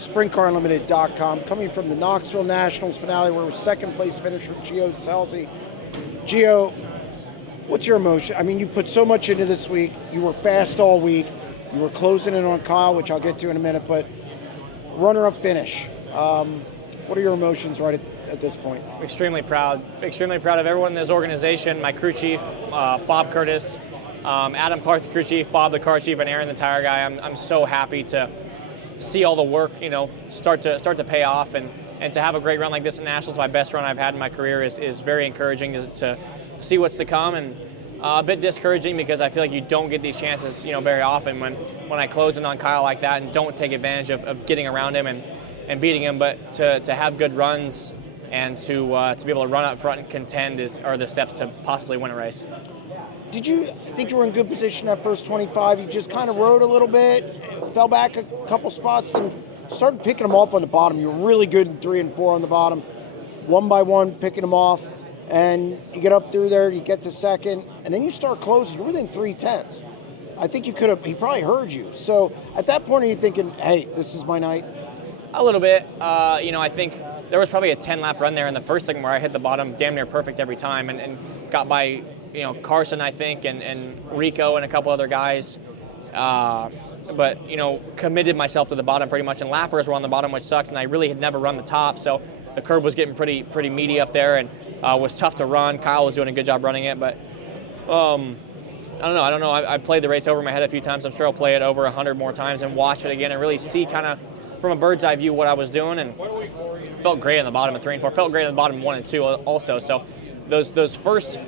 SprintCarUnlimited.com. Coming from the Knoxville Nationals finale, where we're second place finisher Gio Scelzi. Gio, what's your emotion? I mean, you put so much into this week. You were fast all week. You were closing in on Kyle, which I'll get to in a minute, but runner-up finish. What are your emotions right at this point? Extremely proud of everyone in this organization, my crew chief, Bob Curtis, Adam Clark, the crew chief, Bob, the car chief, and Aaron, the tire guy. I'm so happy to see all the work, start to pay off, and to have a great run like this at Nationals, my best run I've had in my career, is very encouraging to see what's to come, and a bit discouraging because I feel like you don't get these chances, very often when I close in on Kyle like that and don't take advantage of getting around him and beating him. But to have good runs and to be able to run up front and contend are the steps to possibly win a race. Did you think you were in good position that first 25? You just kind of rode a little bit, fell back a couple spots, and started picking them off on the bottom. You were really good in 3 and 4 on the bottom, one by one picking them off. And you get up through there, you get to second, and then you start closing. You're within 3/10. I think he probably heard you. So at that point, are you thinking, hey, this is my night? A little bit. I think there was probably a 10-lap run there in the first segment where I hit the bottom damn near perfect every time and got by, Carson, I think, and Rico and a couple other guys. But committed myself to the bottom pretty much, and lappers were on the bottom, which sucked, and I really had never run the top, so the curb was getting pretty meaty up there, and was tough to run. Kyle was doing a good job running it, but I don't know. I played the race over my head a few times. I'm sure I'll play it over 100 more times and watch it again and really see kind of from a bird's eye view what I was doing, and felt great in the bottom of 3 and 4. Felt great in the bottom 1 and 2 also. So those first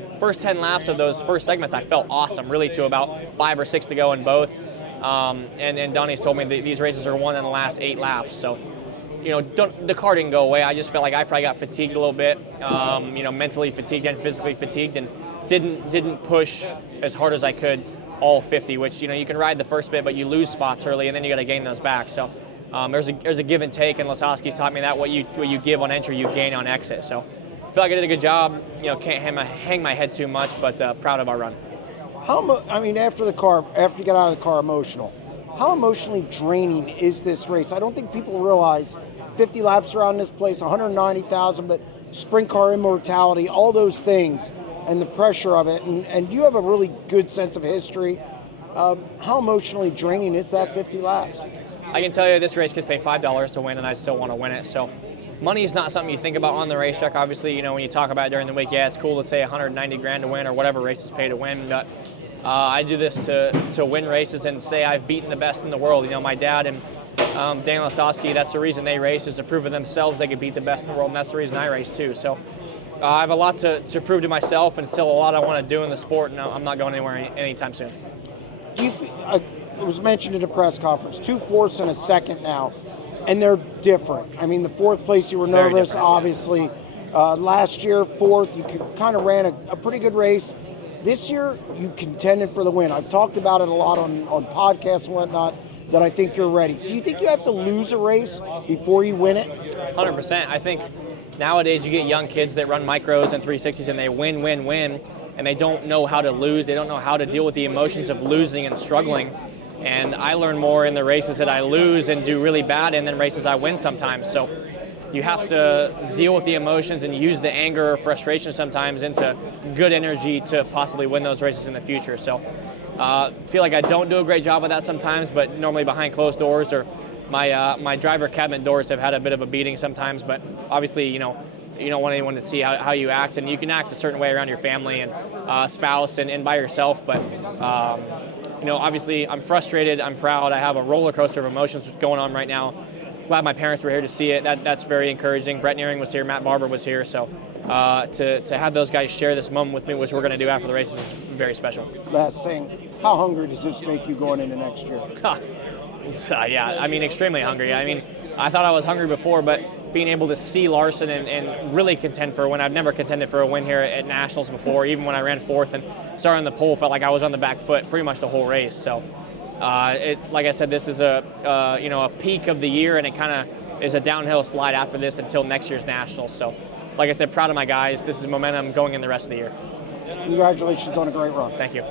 10 laps of those first segments, I felt awesome, really, to about 5 or 6 to go in both. And Donnie's told me that these races are won in the last 8 laps. So, the car didn't go away. I just felt like I probably got fatigued a little bit, mentally fatigued and physically fatigued, and didn't push as hard as I could all 50, which, you can ride the first bit, but you lose spots early, and then you got to gain those back. So there's a give and take, and Lasowski's taught me that what you give on entry, you gain on exit. So I feel like I did a good job. Can't hang my head too much, but proud of our run. After you got out of the car, emotional. How emotionally draining is this race? I don't think people realize 50 laps around this place, 190,000, but sprint car immortality, all those things, and the pressure of it. And you have a really good sense of history. How emotionally draining is that 50 laps? I can tell you this race could pay $5 to win, and I still want to win it. So money is not something you think about on the racetrack. Obviously, when you talk about it during the week, yeah, it's cool to say 190 grand to win or whatever races pay to win, but I do this to win races and say I've beaten the best in the world. My dad and Dan Lasowski, that's the reason they race, is to prove to themselves they could beat the best in the world, and that's the reason I race too. So I have a lot to prove to myself, and still a lot I want to do in the sport, and I'm not going anywhere anytime soon. Do you it was mentioned at a press conference, 2 fourths and a second now, and they're different. The 4th place, you were nervous, obviously. Last year, 4th, you kind of ran a pretty good race. This year, you contended for the win. I've talked about it a lot on podcasts and whatnot, that I think you're ready. Do you think you have to lose a race before you win it? 100%. I think nowadays you get young kids that run micros and 360s, and they win, and they don't know how to lose. They don't know how to deal with the emotions of losing and struggling. And I learn more in the races that I lose and do really bad in than races I win sometimes. So you have to deal with the emotions and use the anger or frustration sometimes into good energy to possibly win those races in the future. So feel like I don't do a great job of that sometimes, but normally behind closed doors, or my driver cabinet doors have had a bit of a beating sometimes. But obviously, you don't want anyone to see how you act, and you can act a certain way around your family and spouse and by yourself. But obviously I'm frustrated, I'm proud, I have a roller coaster of emotions going on right now. Glad my parents were here to see it. That's very encouraging. Brett Nearing was here, Matt Barber was here, so to have those guys share this moment with me, which we're going to do after the races, is very special. Last thing, how hungry does this make you going into next year? Yeah, extremely hungry. I thought I was hungry before, but being able to see Larson and really contend for a win. I've never contended for a win here at Nationals before. Even when I ran 4th and started on the pole, felt like I was on the back foot pretty much the whole race. So, like I said, this is a peak of the year, and it kind of is a downhill slide after this until next year's Nationals. So, like I said, proud of my guys. This is momentum going in the rest of the year. Congratulations on a great run. Thank you.